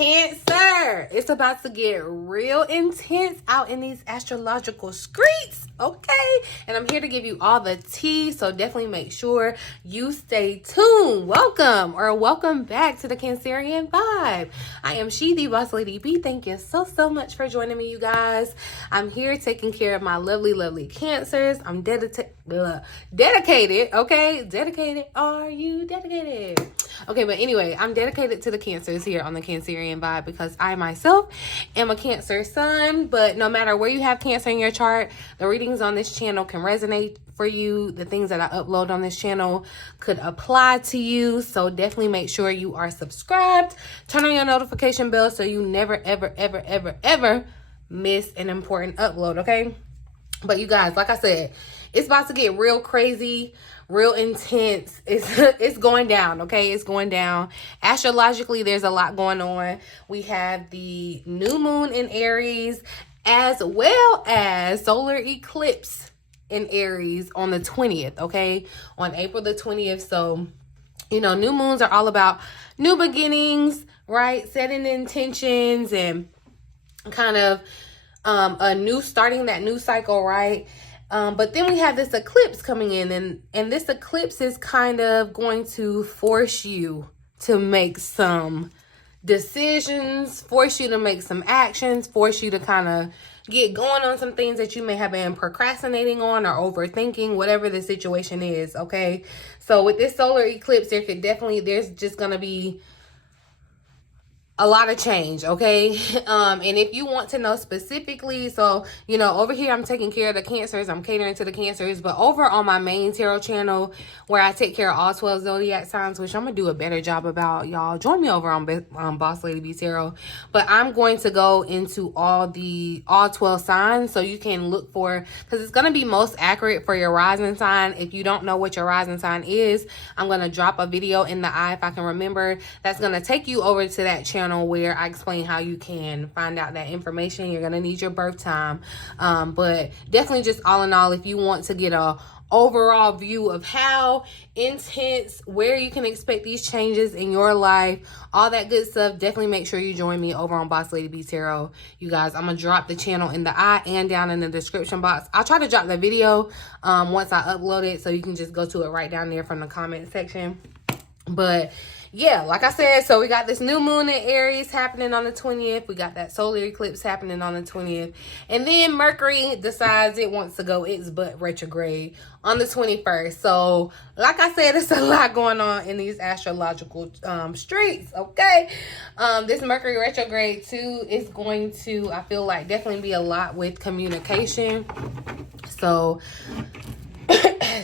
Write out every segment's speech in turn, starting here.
Cancer, it's about to get real intense out in these astrological streets, okay? And I'm here to give you all the tea, so definitely make sure you stay tuned. Welcome back to the Cancerian Vibe. I am the Boss Lady B. Thank you so much for joining me, you guys. I'm here taking care of my lovely Cancers. I'm dedicated, okay? Dedicated. Are you dedicated? Okay, but anyway, I'm dedicated to the Cancers here on the Cancerian Vibe because I myself am a Cancer sun. But no matter where you have Cancer in your chart, the readings on this channel can resonate for you. The things that I upload on this channel could apply to you. So definitely make sure you are subscribed. Turn on your notification bell so you never, ever miss an important upload, okay? But you guys, like I said, it's about to get real crazy, real intense. It's going down, okay? It's going down. Astrologically, there's a lot going on. We have the new moon in Aries, as well as solar eclipse in Aries on the 20th, okay? On April the 20th. So, you know, new moons are all about new beginnings, right? Setting intentions and kind of starting that new cycle, right? But then we have this eclipse coming in, and this eclipse is kind of going to force you to make some decisions, force you to make some actions, force you to kind of get going on some things that you may have been procrastinating on or overthinking, whatever the situation is, okay? So with this solar eclipse, there's just going to be a lot of change, okay? And if you want to know specifically, so, you know, over here I'm taking care of the Cancers, I'm catering to the Cancers, but over on my main tarot channel where I take care of all 12 zodiac signs, which I'm gonna do a better job about, y'all, join me over on Boss Lady B Tarot. But I'm going to go into all 12 signs, so you can look for, because it's gonna be most accurate for your rising sign. If you don't know what your rising sign is, I'm gonna drop a video in the eye if I can remember, that's gonna take you over to that channel where I explain how you can find out that information. You're gonna need your birth time, but definitely, just all in all, if you want to get a overall view of how intense, where you can expect these changes in your life, all that good stuff, definitely make sure you join me over on Boss Lady B Tarot. You guys, I'm gonna drop the channel in the eye and down in the description box. I'll try to drop the video once I upload it, so you can just go to it right down there from the comment section. But yeah, like I said, so we got this new moon in Aries happening on the 20th. We got that solar eclipse happening on the 20th. And then Mercury decides it wants to go its butt retrograde on the 21st. So, like I said, it's a lot going on in these astrological streets, okay? This Mercury retrograde, too, is going to, I feel like, definitely be a lot with communication. So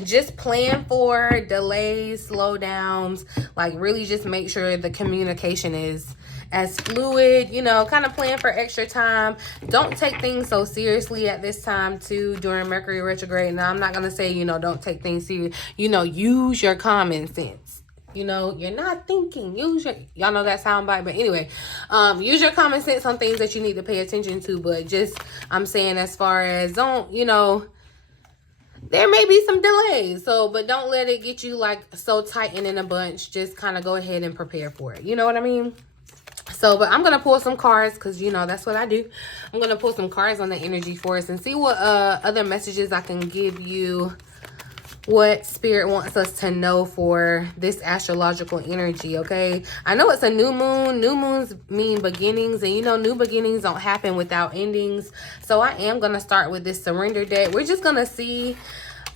just plan for delays, slowdowns, like really just make sure the communication is as fluid, you know, kind of plan for extra time. Don't take things so seriously at this time too, during Mercury retrograde. Now, I'm not going to say, you know, don't take things serious, you know, use your common sense. You know, you're not thinking, y'all know that soundbite, but anyway, use your common sense on things that you need to pay attention to. But just, I'm saying, as far as, don't, you know, there may be some delays, but don't let it get you like so tight and in a bunch. Just kind of go ahead and prepare for it. You know what I mean? So, but I'm going to pull some cards because, you know, that's what I do. I'm going to pull some cards on the energy for us and see what other messages I can give you, what Spirit wants us to know for this astrological energy, okay? I know it's a new moon. New moons mean beginnings, and you know, new beginnings don't happen without endings. So I am going to start with this surrender deck. We're just going to see.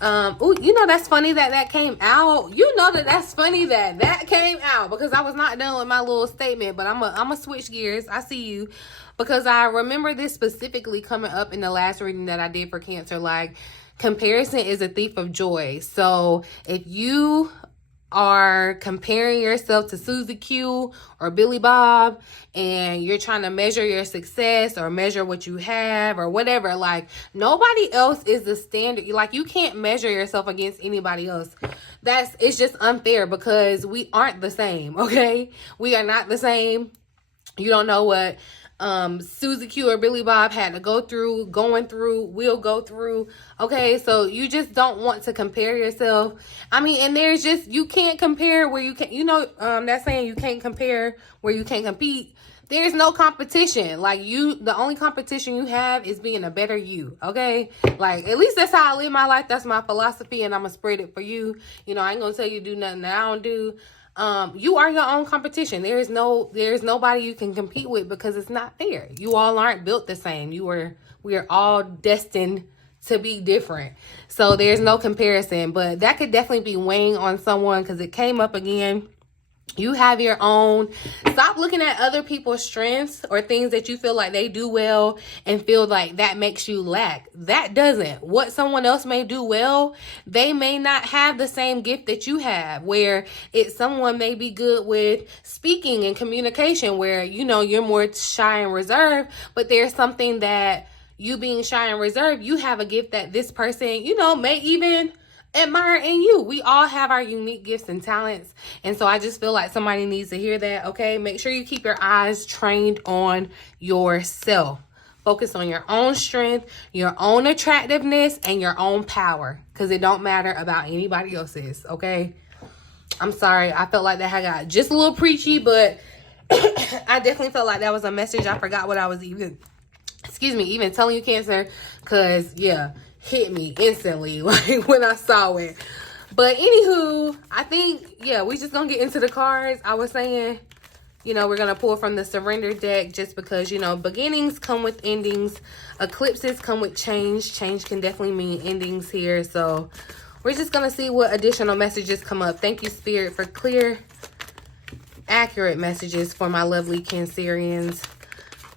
Oh, you know, that's funny that came out. You know that's funny that came out because I was not done with my little statement, but I'm a switch gears. I see you because I remember this specifically coming up in the last reading that I did for Cancer. Like, comparison is a thief of joy. So if you are comparing yourself to Susie Q or Billy Bob and you're trying to measure your success or measure what you have or whatever, like, nobody else is the standard. Like, you can't measure yourself against anybody else. It's just unfair because we aren't the same, okay? We are not the same. You don't know what Susie Q or Billy Bob had to go through, will go through. Okay, so you just don't want to compare yourself. I mean, and there's just, you can't compare where you can't, that saying, you can't compare where you can't compete. There's no competition. Like, the only competition you have is being a better you, okay? Like, at least that's how I live my life. That's my philosophy, and I'm going to spread it for you. I ain't going to tell you to do nothing that I don't do. You are your own competition. There's nobody you can compete with because it's not fair. You all aren't built the same. We are all destined to be different. So there's no comparison, but that could definitely be weighing on someone because it came up again. You have your own. Stop looking at other people's strengths or things that you feel like they do well and feel like that makes you lack. That doesn't. What someone else may do well, they may not have the same gift that you have, where someone may be good with speaking and communication, where, you're more shy and reserved, but there's something that you being shy and reserved, you have a gift that this person, may even admire in you. We all have our unique gifts and talents. And so I just feel like somebody needs to hear that, okay? Make sure you keep your eyes trained on yourself. Focus on your own strength, your own attractiveness, and your own power. Because it don't matter about anybody else's, okay? I'm sorry. I felt like that had got just a little preachy, but I definitely felt like that was a message. I forgot what I was even telling you, Cancer. Because, yeah, hit me instantly like when I saw it. But anywho, I think, yeah, we just gonna get into the cards. I was saying, we're gonna pull from the surrender deck just because, beginnings come with endings. Eclipses come with change. Change can definitely mean endings here. So we're just gonna see what additional messages come up. Thank you, Spirit, for clear, accurate messages for my lovely Cancerians,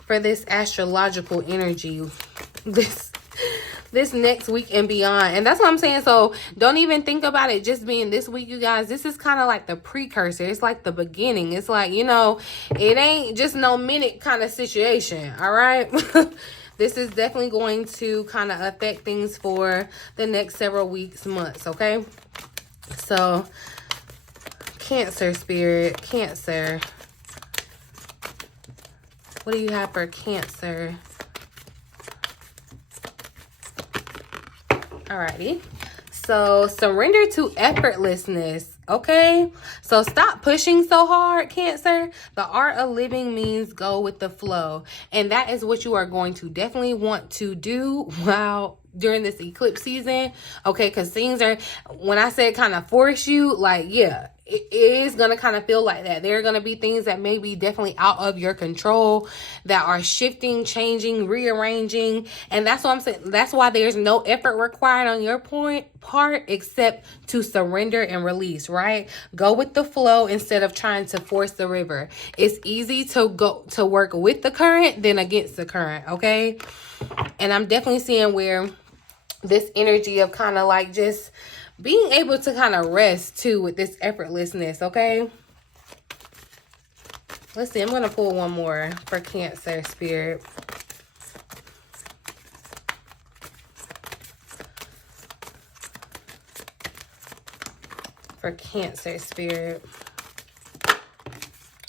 for this astrological energy, this next week and beyond. And that's what I'm saying. So don't even think about it just being this week, you guys. This is kind of like the precursor. It's like the beginning. It's like, it ain't just no minute kind of situation. All right. This is definitely going to kind of affect things for the next several weeks, months. Okay. So Cancer, Spirit, Cancer. What do you have for Cancer? Alrighty. So surrender to effortlessness. Okay. So stop pushing so hard, Cancer. The art of living means go with the flow. And that is what you are going to definitely want to do during this eclipse season. Okay. Because things are, when I said kind of force you, like, yeah, it is going to kind of feel like that. There are going to be things that may be definitely out of your control that are shifting, changing, rearranging. And that's what I'm saying. That's why there's no effort required on your part except to surrender and release, right? Go with the flow instead of trying to force the river. It's easy to go to work with the current than against the current, okay? And I'm definitely seeing where this energy of kind of like just being able to kind of rest too with this effortlessness, okay? Let's see. I'm going to pull one more for Cancer, Spirit. For Cancer, Spirit.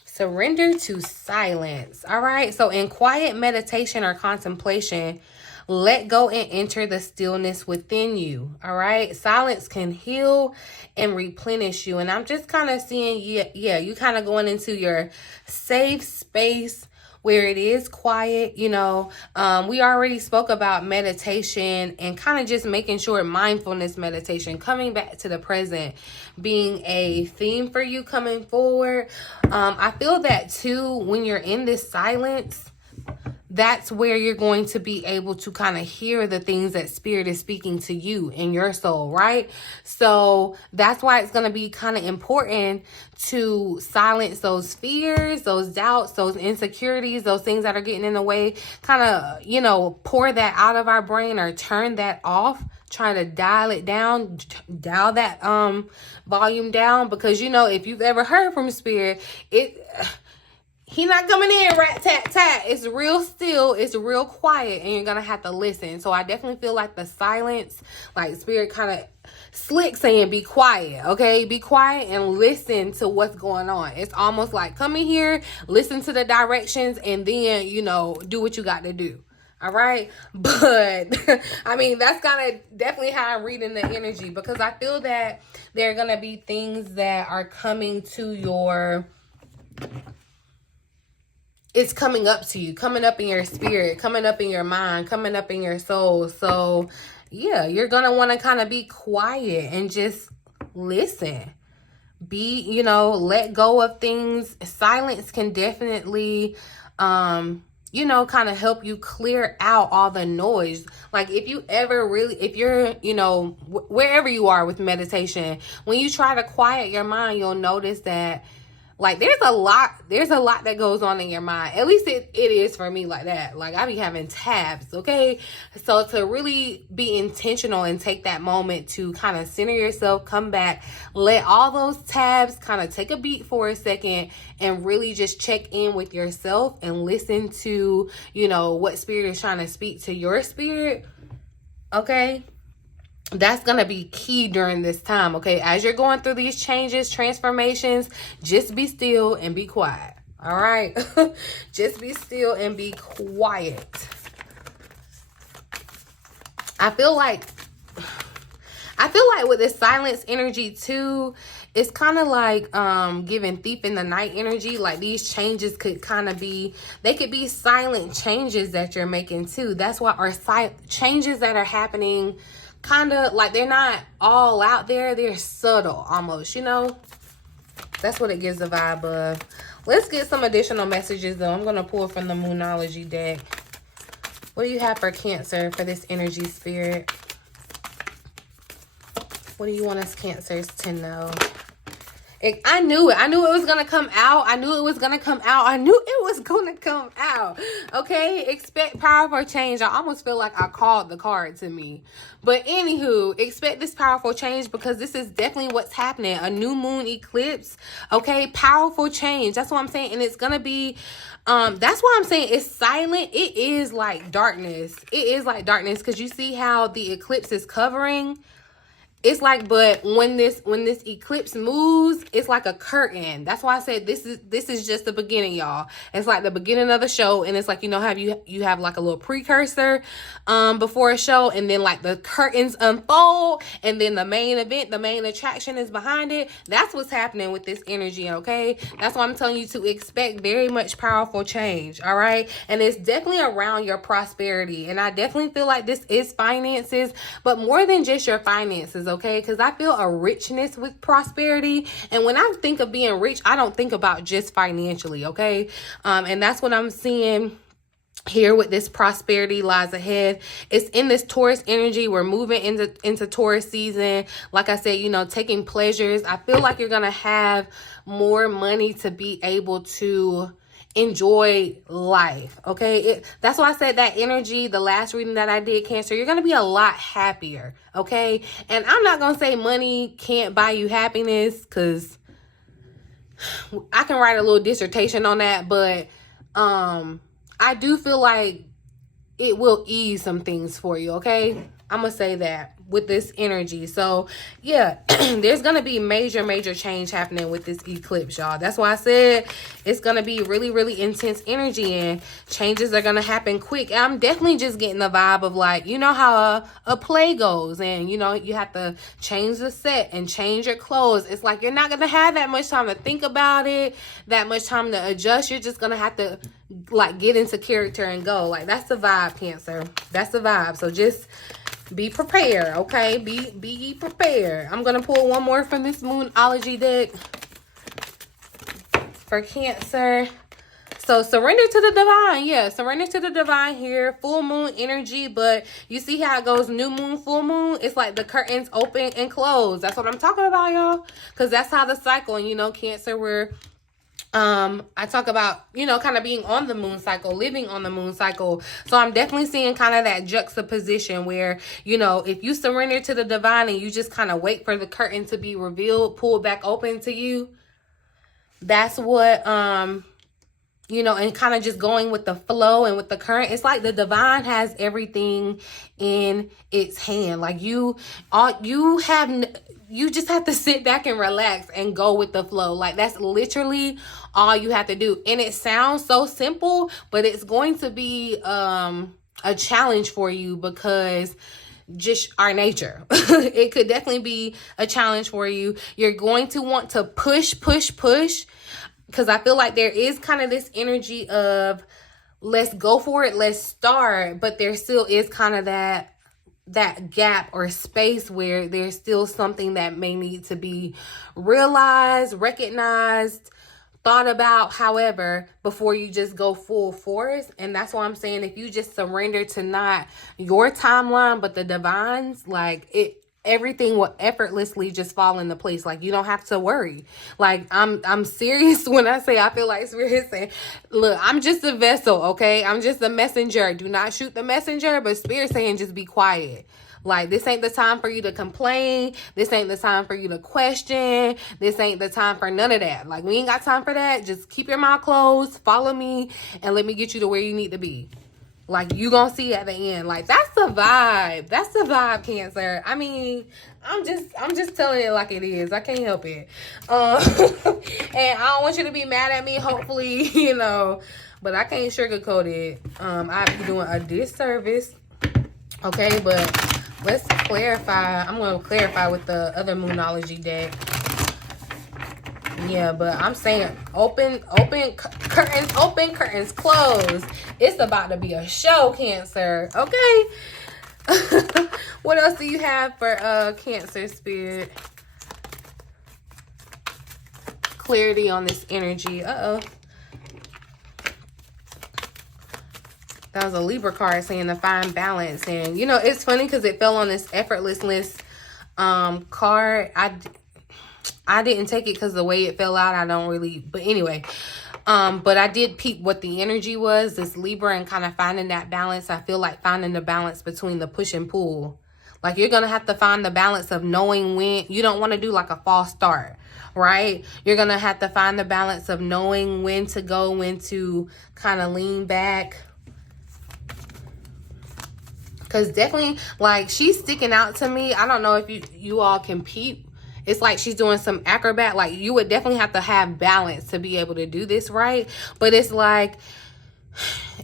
Surrender to silence. All right. So in quiet meditation or contemplation, let go and enter the stillness within you. All right. Silence can heal and replenish you. And I'm just kind of seeing, you kind of going into your safe space where it is quiet. We already spoke about meditation and kind of just making sure mindfulness meditation, coming back to the present, being a theme for you coming forward. I feel that too, when you're in this silence, that's where you're going to be able to kind of hear the things that Spirit is speaking to you in your soul, right? So that's why it's going to be kind of important to silence those fears, those doubts, those insecurities, those things that are getting in the way. Kind of, pour that out of our brain or turn that off. Try to dial it down, dial that volume down, because if you've ever heard from Spirit, He not coming in rat tat tat. It's real still. It's real quiet, and you're gonna have to listen. So I definitely feel like the silence, like spirit kind of slick saying, be quiet, okay? Be quiet and listen to what's going on. It's almost like come in here, listen to the directions, and then, you know, do what you got to do. All right. But I mean, that's kind of definitely how I'm reading the energy, because I feel that there are gonna be things that are coming to your, it's coming up to you, coming up in your spirit, coming up in your mind, coming up in your soul. So yeah, you're going to want to kind of be quiet and just listen. Be, you know, let go of things. Silence can definitely, you know, kind of help you clear out all the noise. Like if you ever really, if you're, you know, wherever you are with meditation, when you try to quiet your mind, you'll notice that like there's a lot that goes on in your mind. At least it is for me like that. Like I be having tabs, okay? So to really be intentional and take that moment to kind of center yourself, come back, let all those tabs kind of take a beat for a second and really just check in with yourself and listen to, you know, what spirit is trying to speak to your spirit, okay? That's going to be key during this time, okay? As you're going through these changes, transformations, just be still and be quiet, all right? Just be still and be quiet. I feel like with this silence energy too, it's kind of like giving thief in the night energy. Like these changes could kind of be, they could be silent changes that you're making too. That's why our changes that are happening, kind of like they're not all out there, they're subtle almost, you know. That's what it gives a vibe of. Let's get some additional messages though. I'm going to pull from the Moonology deck. What do you have for Cancer, for this energy spirit? What do you want us Cancers to know? I knew it. I knew it was going to come out. I knew it was going to come out. I knew it was going to come out. Okay? Expect powerful change. I almost feel like I called the card to me. But anywho, expect this powerful change because this is definitely what's happening. A new moon eclipse. Okay? Powerful change. That's what I'm saying. And it's going to be, that's why I'm saying it's silent. It is like darkness. It is like darkness because you see how the eclipse is covering. It's like, but when this eclipse moves, it's like a curtain. That's why I said this is just the beginning, y'all. It's like the beginning of the show, and it's like, you know, you have like a little precursor before a show, and then like the curtains unfold, and then the main event, the main attraction is behind it. That's what's happening with this energy, okay? That's why I'm telling you to expect very much powerful change, all right? And it's definitely around your prosperity, and I definitely feel like this is finances, but more than just your finances, okay? Because I feel a richness with prosperity. And when I think of being rich, I don't think about just financially, okay? And that's what I'm seeing here with this prosperity lies ahead. It's in this Taurus energy. We're moving into Taurus season. Like I said, you know, taking pleasures. I feel like you're going to have more money to be able to enjoy life, okay? That's why I said that energy, the last reading that I did, Cancer, you're going to be a lot happier, okay? And I'm not going to say money can't buy you happiness because I can write a little dissertation on that, but I do feel like it will ease some things for you, okay? I'm going to say that with this energy. So, yeah, there's going to be major change happening with this eclipse, y'all. That's why I said it's going to be really intense energy and changes are going to happen quick. And I'm definitely just getting the vibe of like, you know how a play goes and, you know, you have to change the set and change your clothes. It's like you're not going to have that much time to think about it, that much time to adjust. You're just going to have to like get into character and go. Like that's the vibe, Cancer. That's the vibe. So just be prepared, okay? Be prepared. I'm going to pull one more from this Moonology deck for Cancer. So surrender to the divine. Yeah, surrender to the divine here. Full moon energy, but you see how it goes new moon, full moon? It's like the curtains open and close. That's what I'm talking about, y'all. Because that's how the cycle, and you know, Cancer, we're I talk about, you know, kind of being on the moon cycle, living on the moon cycle. So I'm definitely seeing kind of that juxtaposition where, you know, if you surrender to the divine and you just kind of wait for the curtain to be revealed, pulled back open to you, that's what you know, and kind of just going with the flow and with the current. It's like the divine has everything in its hand. Like you just have to sit back and relax and go with the flow. Like that's literally all you have to do. And it sounds so simple, but it's going to be a challenge for you because just our nature. It could definitely be a challenge for you. You're going to want to push, because I feel like there is kind of this energy of let's go for it, let's start, but there still is kind of that gap or space where there's still something that may need to be realized, recognized, thought about, however, before you just go full force. And that's why I'm saying if you just surrender to not your timeline but the divine's, like everything will effortlessly just fall into place. Like you don't have to worry. Like I'm serious when I say I feel like Spirit is saying, look, I'm just a vessel, okay? I'm just a messenger. Do not shoot the messenger, but Spirit saying just be quiet. Like, this ain't the time for you to complain. This ain't the time for you to question. This ain't the time for none of that. Like, we ain't got time for that. Just keep your mouth closed. Follow me and let me get you to where you need to be. Like, you gonna see at the end. Like, that's the vibe. That's the vibe, Cancer. I mean, I'm just telling it like it is. I can't help it. And I don't want you to be mad at me, hopefully, you know. But I can't sugarcoat it. I'd be doing a disservice. Okay, but let's clarify. I'm going to clarify with the other Moonology deck. Yeah, but I'm saying open curtains closed. It's about to be a show, Cancer. Okay. What else do you have for Cancer Spirit? Clarity on this energy. Uh-oh. That was a Libra card saying to find balance. And, you know, it's funny because it fell on this effortlessness card. I didn't take it because the way it fell out, I don't really. But anyway, but I did peep what the energy was, this Libra, and kind of finding that balance. I feel like finding the balance between the push and pull. Like, you're going to have to find the balance of knowing when. You don't want to do like a false start, right? You're going to have to find the balance of knowing when to go, when to kind of lean back. Because definitely, like, she's sticking out to me. I don't know if you all can peep. It's like she's doing some acrobat. Like, you would definitely have to have balance to be able to do this, right? But it's like,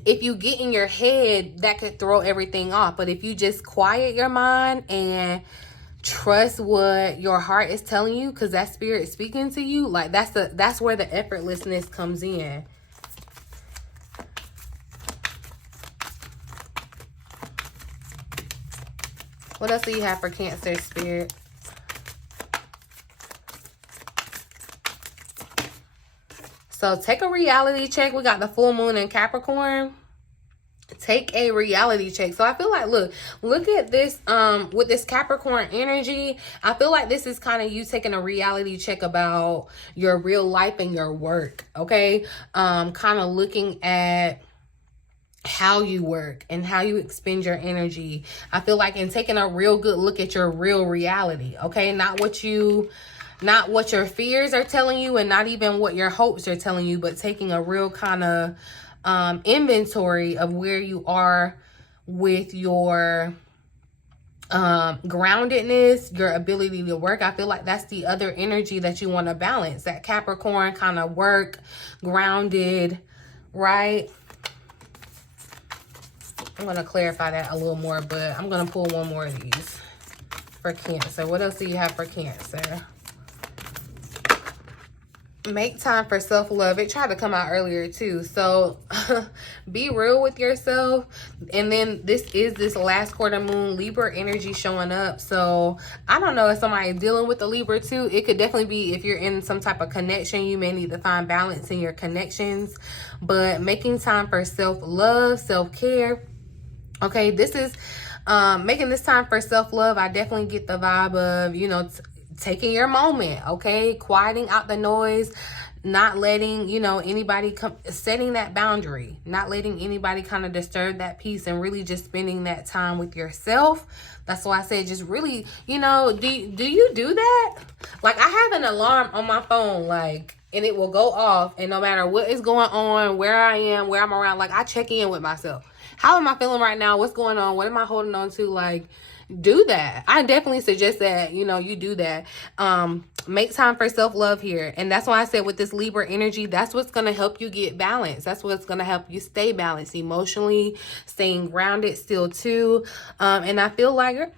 if you get in your head, that could throw everything off. But if you just quiet your mind and trust what your heart is telling you, because that Spirit is speaking to you, like, that's where the effortlessness comes in. What else do you have for Cancer Spirit? So take a reality check. We got the full moon in Capricorn. Take a reality check. So I feel like, look at this, with this Capricorn energy. I feel like this is kind of you taking a reality check about your real life and your work. Okay. Kind of looking at how you work and how you expend your energy. I feel like in taking a real good look at your real reality, okay? Not what your fears are telling you, and not even what your hopes are telling you, but taking a real kind of inventory of where you are with your groundedness, your ability to work. I feel like that's the other energy that you want to balance, that Capricorn kind of work, grounded, right? I'm going to clarify that a little more, but I'm going to pull one more of these for Cancer. What else do you have for Cancer? Make time for self-love. It tried to come out earlier too. So be real with yourself. And then this is this last quarter moon Libra energy showing up. So I don't know if somebody dealing with the Libra too. It could definitely be if you're in some type of connection, you may need to find balance in your connections. But making time for self-love, self-care. Okay, this is making this time for self-love. I definitely get the vibe of, you know, taking your moment, okay? Quieting out the noise, not letting, you know, anybody come, setting that boundary, not letting anybody kind of disturb that peace, and really just spending that time with yourself. That's why I said just really, you know, do you do that? Like, I have an alarm on my phone, like, and it will go off, and no matter what is going on, where I am, where I'm around, like, I check in with myself. How am I feeling right now? What's going on? What am I holding on to? Like, do that. I definitely suggest that, you know, you do that. Make time for self-love here. And that's why I said with this Libra energy, that's what's going to help you get balanced. That's what's going to help you stay balanced emotionally, staying grounded still too. And I feel like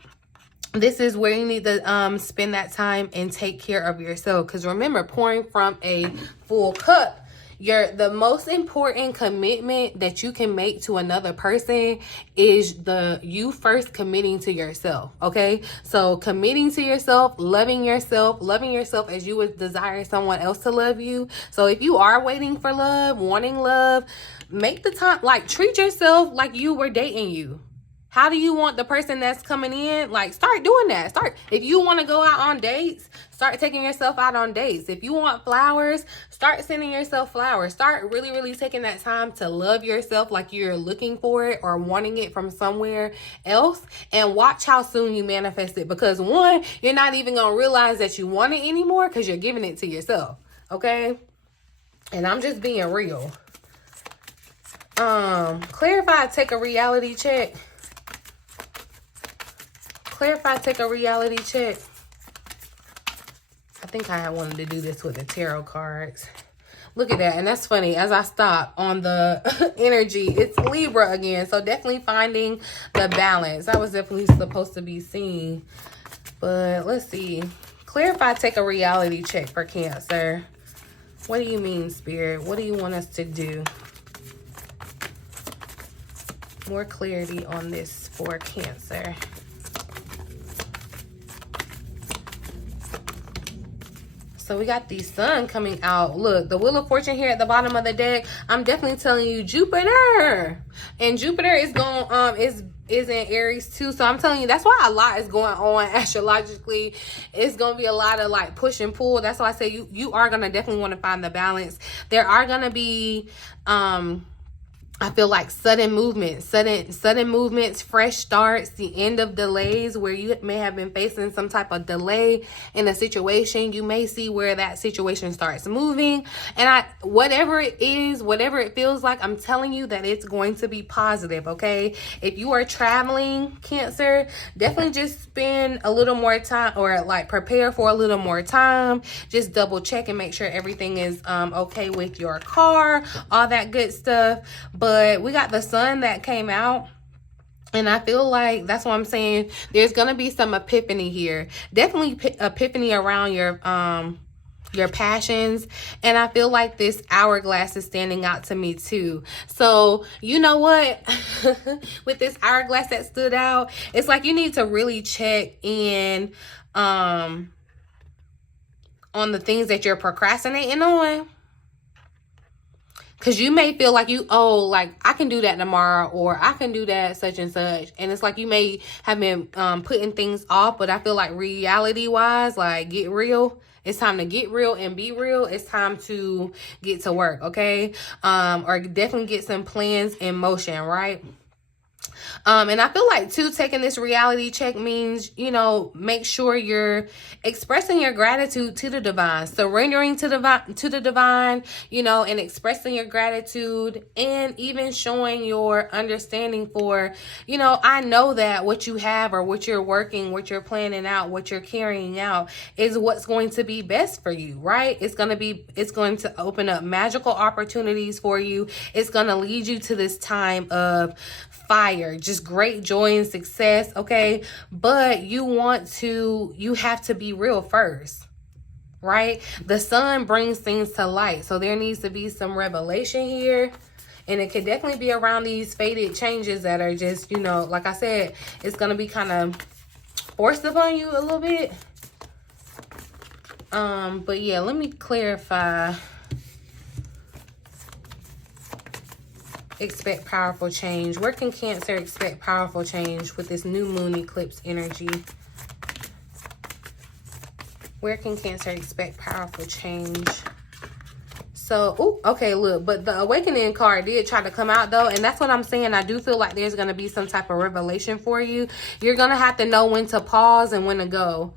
this is where you need to spend that time and take care of yourself. Because remember, pouring from a full cup, the most important commitment that you can make to another person is you first committing to yourself. Okay, so committing to yourself, loving yourself as you would desire someone else to love you. So if you are waiting for love, wanting love, make the time, like, treat yourself like you were dating you. How do you want the person that's coming in? Like, start doing that. If you want to go out on dates, start taking yourself out on dates. If you want flowers, start sending yourself flowers. Start really, really taking that time to love yourself like you're looking for it or wanting it from somewhere else. And watch how soon you manifest it. Because one, you're not even going to realize that you want it anymore because you're giving it to yourself. Okay? And I'm just being real. Clarify, take a reality check. Clarify, take a reality check. I think I wanted to do this with the tarot cards. Look at that. And that's funny. As I stop on the energy, it's Libra again. So definitely finding the balance. I was definitely supposed to be seen. But let's see. Clarify, take a reality check for Cancer. What do you mean, Spirit? What do you want us to do? More clarity on this for Cancer. So we got the sun coming out. Look, the Wheel of Fortune here at the bottom of the deck. I'm definitely telling you, Jupiter. And Jupiter is going is in Aries too. So I'm telling you, that's why a lot is going on astrologically. It's going to be a lot of like push and pull. That's why I say you are going to definitely want to find the balance. There are going to be I feel like sudden movements, fresh starts, the end of delays where you may have been facing some type of delay in a situation. You may see where that situation starts moving. And whatever it is, whatever it feels like, I'm telling you that it's going to be positive, okay? If you are traveling, Cancer, definitely just spend a little more time, or like prepare for a little more time. Just double check and make sure everything is okay with your car, all that good stuff. But we got the sun that came out. And I feel like that's what I'm saying. There's going to be some epiphany here. Definitely epiphany around your passions. And I feel like this hourglass is standing out to me too. So, you know what? With this hourglass that stood out, it's like you need to really check in on the things that you're procrastinating on. Because you may feel like like I can do that tomorrow, or I can do that such and such. And it's like you may have been putting things off. But I feel like reality-wise, like get real. It's time to get real and be real. It's time to get to work, okay? Or definitely get some plans in motion, right? And I feel like too, taking this reality check means, make sure you're expressing your gratitude to the divine, surrendering to the divine, and expressing your gratitude, and even showing your understanding for, I know that what you have, or what you're working, what you're planning out, what you're carrying out is what's going to be best for you, right? It's going to open up magical opportunities for you. It's going to lead you to this time of fire, just great joy and success, okay? But you have to be real first, right? The sun brings things to light, so there needs to be some revelation here. And it could definitely be around these fated changes that are just, like I said, it's going to be kind of forced upon you a little bit. But yeah, let me clarify. Expect powerful change. Where can Cancer expect powerful change with this new moon eclipse energy? Where can Cancer expect powerful change So, okay, look, but the awakening card did try to come out though, and that's what I'm saying. I do feel like there's going to be some type of revelation for you. You're going to have to know when to pause and when to go.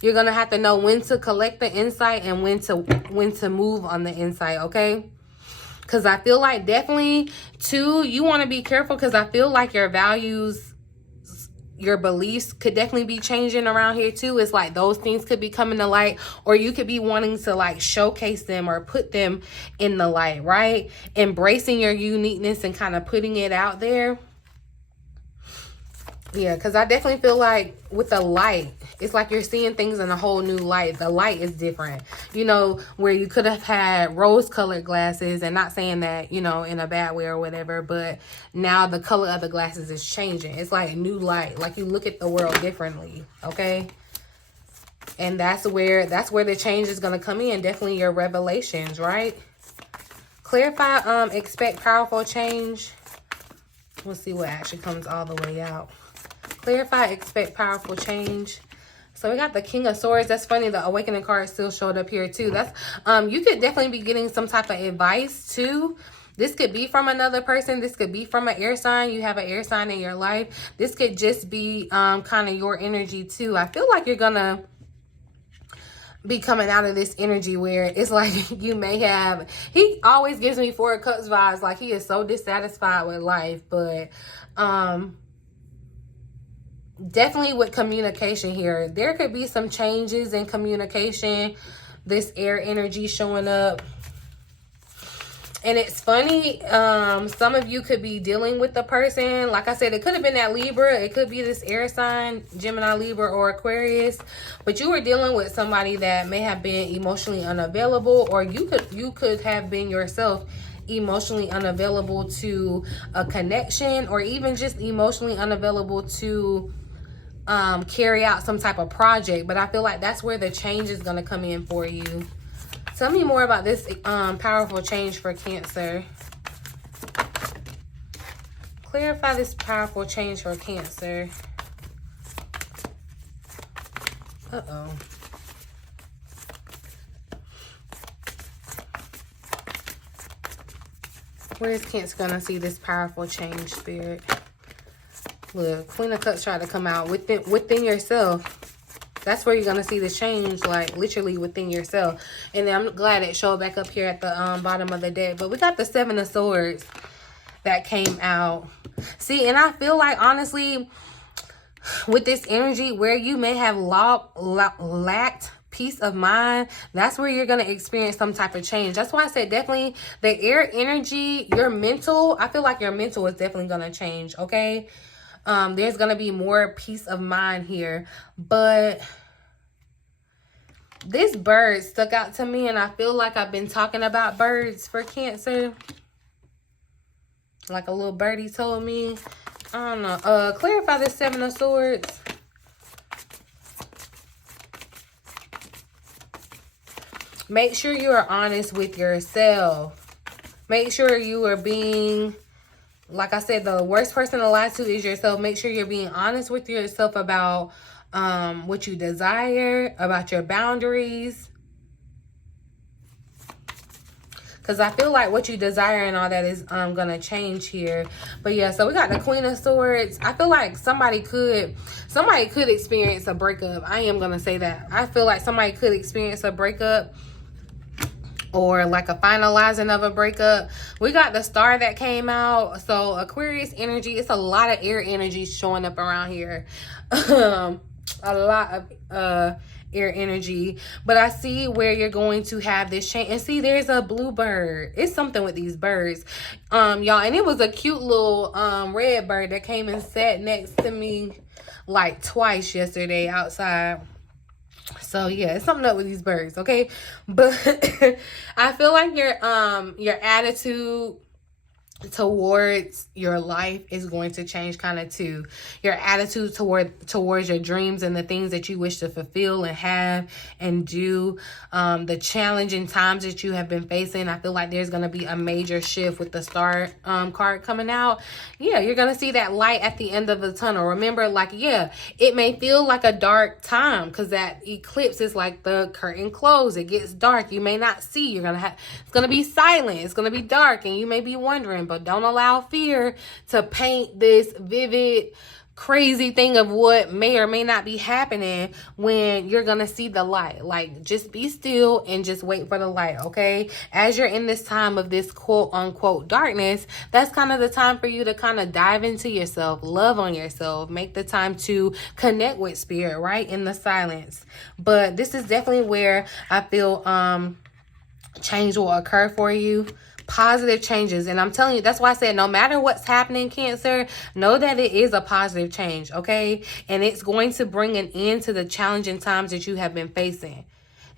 You're going to have to know when to collect the insight and when to move on the insight, okay? Because I feel like definitely, too, you want to be careful because I feel like your values, your beliefs could definitely be changing around here too. It's like those things could be coming to light, or you could be wanting to like showcase them or put them in the light, right? Embracing your uniqueness and kind of putting it out there. Yeah, because I definitely feel like with the light, it's like you're seeing things in a whole new light. The light is different. You know, where you could have had rose-colored glasses, and not saying that, you know, in a bad way or whatever, but now the color of the glasses is changing. It's like new light. Like you look at the world differently, okay? And that's where the change is going to come in. Definitely your revelations, right? Clarify, expect powerful change. We'll see what actually comes all the way out. Clarify, expect powerful change. So we got the King of Swords. That's funny. The Awakening card still showed up here too. That's you could definitely be getting some type of advice too. This could be from another person. This could be from an air sign. You have an air sign in your life. This could just be kind of your energy too. I feel like you're gonna be coming out of this energy where it's like you may have, he always gives me Four of Cups vibes, like he is so dissatisfied with life, but definitely with communication here, there could be some changes in communication. This air energy showing up. And it's funny, some of you could be dealing with the person. Like I said, it could have been that Libra. It could be this air sign, Gemini, Libra, or Aquarius. But you were dealing with somebody that may have been emotionally unavailable, or you could have been yourself emotionally unavailable to a connection, or even just emotionally unavailable to carry out some type of project. But I feel like that's where the change is going to come in for you. Tell me more about this powerful change for Cancer. Clarify this powerful change for Cancer. Uh-oh. Where is Cancer going to see this powerful change, Spirit? Look, Queen of Cups tried to come out within yourself. That's where you're going to see the change, like literally within yourself. And then I'm glad it showed back up here at the bottom of the deck. But we got the Seven of Swords that came out. See, and I feel like, honestly, with this energy, where you may have lacked peace of mind, that's where you're going to experience some type of change. That's why I said definitely the air energy, your mental, I feel like your mental is definitely going to change, okay? There's going to be more peace of mind here. But this bird stuck out to me, and I feel like I've been talking about birds for Cancer. Like a little birdie told me. I don't know. Clarify this Seven of Swords. Make sure you are honest with yourself. Make sure you are being... Like I said, the worst person to lie to is yourself. Make sure you're being honest with yourself about what you desire, about your boundaries. Because I feel like what you desire and all that is going to change here. But yeah, so we got the Queen of Swords. I feel like somebody could experience a breakup. I am going to say that. I feel like somebody could experience a breakup, or like a finalizing of a breakup. We got the Star that came out. So Aquarius energy, it's a lot of air energy showing up around here. A lot of air energy. But I see where you're going to have this change. And see, there's a blue bird. It's something with these birds. Y'all, and it was a cute little red bird that came and sat next to me like twice yesterday outside. So yeah, it's something up with these birds, okay? But I feel like your attitude towards your life is going to change kind of too. Your attitude towards your dreams and the things that you wish to fulfill and have and do, the challenging times that you have been facing. I feel like there's going to be a major shift with the star card coming out. Yeah, you're going to see that light at the end of the tunnel. Remember, like, yeah, it may feel like a dark time because that eclipse is like the curtain closed. It gets dark. You may not see. You're going to have, it's going to be silent. It's going to be dark, and you may be wondering, but don't allow fear to paint this vivid, crazy thing of what may or may not be happening when you're gonna see the light. Like, just be still and just wait for the light, okay? As you're in this time of this quote-unquote darkness, that's kind of the time for you to kind of dive into yourself, love on yourself, make the time to connect with spirit, right? In the silence. But this is definitely where I feel change will occur for you. Positive changes. And I'm telling you, that's why I said no matter what's happening, Cancer, know that it is a positive change, okay? And it's going to bring an end to the challenging times that you have been facing.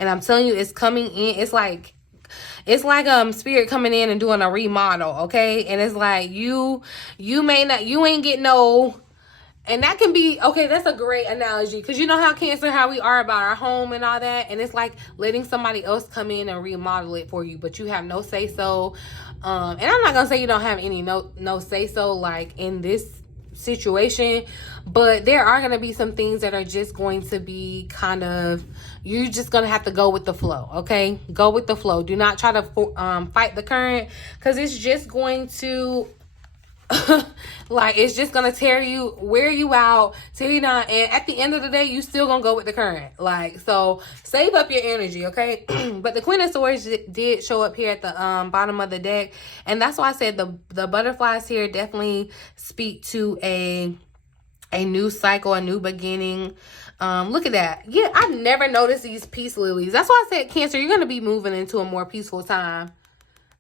And I'm telling you, it's coming in. It's like spirit coming in and doing a remodel, okay? And it's like you ain't get no. And that can be, okay, that's a great analogy. Because you know how Cancer, how we are about our home and all that. And it's like letting somebody else come in and remodel it for you. But you have no say-so. And I'm not going to say you don't have any no say-so like in this situation. But there are going to be some things that are just going to be kind of, you're just going to have to go with the flow, okay? Go with the flow. Do not try to fight the current. Because it's just going to... like, it's just gonna wear you out, tear you down, and at the end of the day, you still gonna go with the current. Like, so save up your energy, okay? But the Queen of Swords did show up here at the bottom of the deck, and that's why I said the butterflies here definitely speak to a new cycle, a new beginning. Look at that. Yeah, I've never noticed these peace lilies. That's why I said, Cancer, you're gonna be moving into a more peaceful time.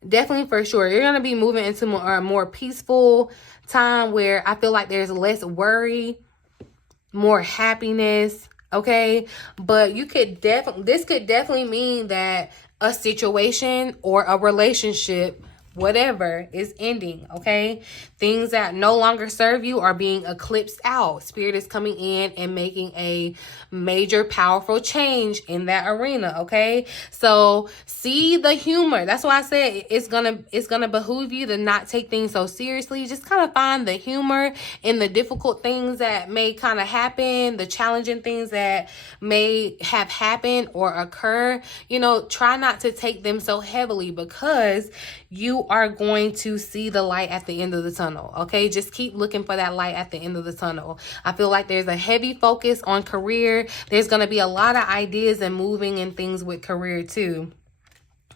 Definitely, for sure. You're going to be moving into a more peaceful time where I feel like there's less worry, more happiness, okay? But you could this could definitely mean that a situation or a relationship, whatever, is ending, okay? Things that no longer serve you are being eclipsed out. Spirit is coming in and making a major, powerful change in that arena, okay? So see the humor. That's why I said it's gonna behoove you to not take things so seriously. Just kind of find the humor in the difficult things that may kind of happen, the challenging things that may have happened or occur. You know, try not to take them so heavily, because you are going to see the light at the end of the tunnel, okay? Just keep looking for that light at the end of the tunnel. I feel like there's a heavy focus on career. There's going to be a lot of ideas and moving and things with career too,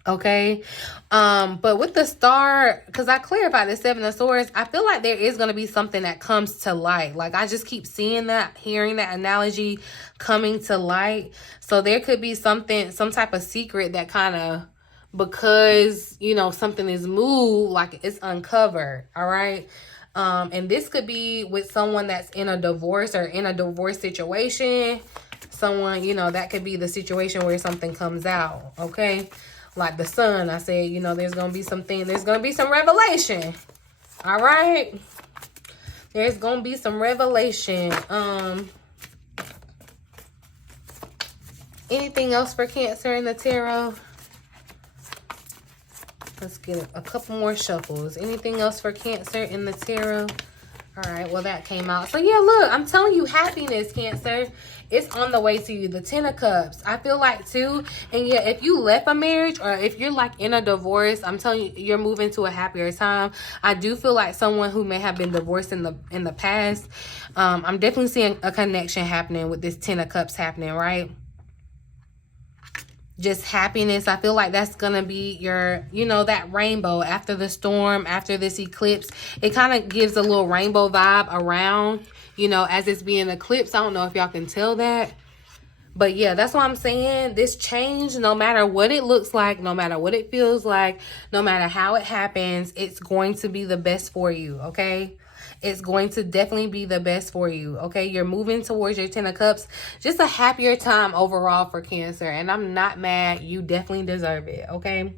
okay? But with the star, because I clarified the Seven of Swords, I feel like there is going to be something that comes to light. Like, I just keep seeing that, hearing that analogy coming to light. So there could be something, some type of secret that kind of, because, you know, something is moved, like it's uncovered, all right? And this could be with someone that's in a divorce or in a divorce situation. Someone, you know, that could be the situation where something comes out, okay? Like the sun, I said, you know, there's going to be something, there's going to be some revelation, all right? There's going to be some revelation. Anything else for Cancer in the tarot? Let's get a couple more shuffles. Anything else for Cancer in the tarot? All right, well, that came out. So, yeah, look, I'm telling you, happiness, Cancer. It's on the way to you. The Ten of Cups. I feel like, too. And, yeah, if you left a marriage or if you're, like, in a divorce, I'm telling you, you're moving to a happier time. I do feel like someone who may have been divorced in the past, I'm definitely seeing a connection happening with this Ten of Cups happening, right? Just happiness. I feel like that's going to be your, you know, that rainbow after the storm, after this eclipse. It kind of gives a little rainbow vibe around, you know, as it's being eclipsed. I don't know if y'all can tell that. But yeah, that's what I'm saying. This change, no matter what it looks like, no matter what it feels like, no matter how it happens, it's going to be the best for you, okay? It's going to definitely be the best for you, okay? You're moving towards your Ten of Cups. Just a happier time overall for Cancer. And I'm not mad. You definitely deserve it, okay?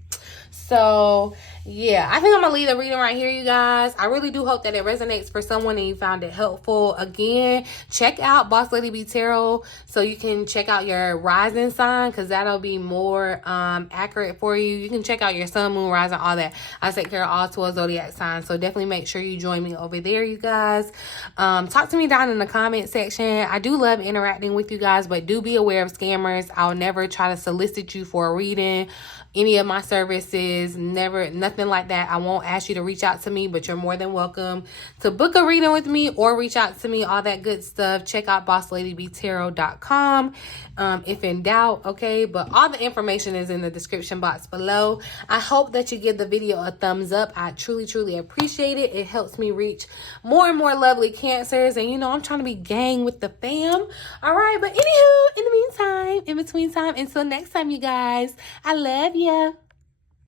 So, yeah, I think I'm gonna leave the reading right here, you guys. I really do hope that it resonates for someone and you found it helpful. Again, check out Boss Lady B Tarot so you can check out your rising sign, because that'll be more accurate for you. You can check out your sun, moon, rising, all that. I take care of all 12 zodiac signs, so definitely make sure you join me over there, you guys. Talk to me down in the comment section. I do love interacting with you guys, but do be aware of scammers. I'll never try to solicit you for a reading, any of my services, never, nothing like that. I won't ask you to reach out to me, but you're more than welcome to book a reading with me or reach out to me, all that good stuff. Check out bossladybtarot.com if in doubt, okay? But all the information is in the description box below. I hope that you give the video a thumbs up. I truly, truly appreciate it. It helps me reach more and more lovely Cancers, and you know, I'm trying to be gang with the fam. All right, but anywho, in the meantime, in between time, until next time, you guys, I love you.